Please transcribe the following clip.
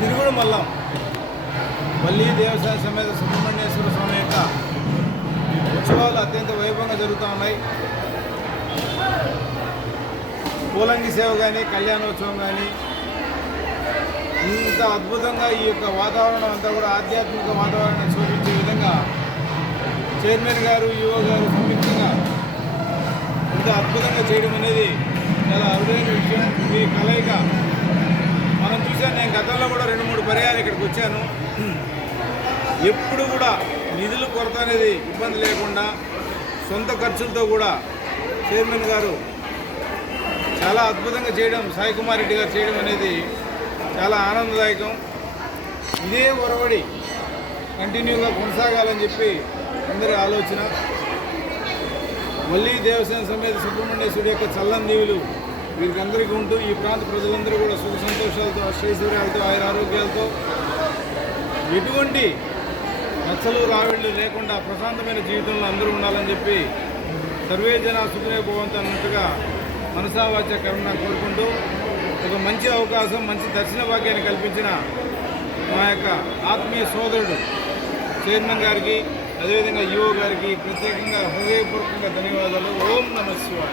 తిరుగుడు మల్లం వల్లి దేవస్థాన సమేత సుబ్రహ్మణ్యేశ్వర స్వామి యొక్క ఉత్సవాలు అత్యంత వైభవంగా జరుగుతూ ఉన్నాయి. పూలంగి సేవ కానీ కళ్యాణోత్సవం కానీ ఇంత అద్భుతంగా ఈ యొక్క వాతావరణం అంతా కూడా ఆధ్యాత్మిక వాతావరణం చూపించే విధంగా చైర్మన్ గారు ఈఓ గారు సంయుక్తంగా ఇంత అద్భుతంగా చేయడం అనేది చాలా అరుదైన విషయం. మీ కలయిక మనం చూసాను. నేను గతంలో కూడా 2-3 పర్యాలు ఇక్కడికి వచ్చాను. ఎప్పుడు కూడా నిధుల కొరత అనేది ఇబ్బంది లేకుండా సొంత ఖర్చులతో కూడా చైర్మన్ గారు చాలా అద్భుతంగా చేయడం, సాయి కుమార్ రెడ్డి గారు చేయడం అనేది చాలా ఆనందదాయకం. ఇదే ఒరవడి కంటిన్యూగా కొనసాగాలని చెప్పి అందరి ఆలోచన. వల్లి దేవస్థాన సమేత సుబ్రహ్మణ్యేశ్వరుడి యొక్క చల్లని దీవులు వీరికందరికీ ఉంటూ ఈ ప్రాంత ప్రజలందరూ కూడా సుఖ సంతోషాలతో, అష్టైశ్వర్యాలతో, ఆరోగ్యాలతో, ఎటువంటి నచ్చలు రావిళ్ళు లేకుండా ప్రశాంతమైన జీవితంలో అందరూ ఉండాలని చెప్పి సర్వే జన సుఖనే భవంతు అన్నట్టుగా మనసావాచ్య కరుణ కోరుకుంటూ ఒక మంచి అవకాశం, మంచి దర్శన భాగ్యాన్ని కల్పించిన మా యొక్క ఆత్మీయ సోదరుడు చైర్మన్ గారికి, అదేవిధంగా ఈఓ గారికి ప్రత్యేకంగా హృదయపూర్వకంగా ధన్యవాదాలు. ఓం నమః శివాయ.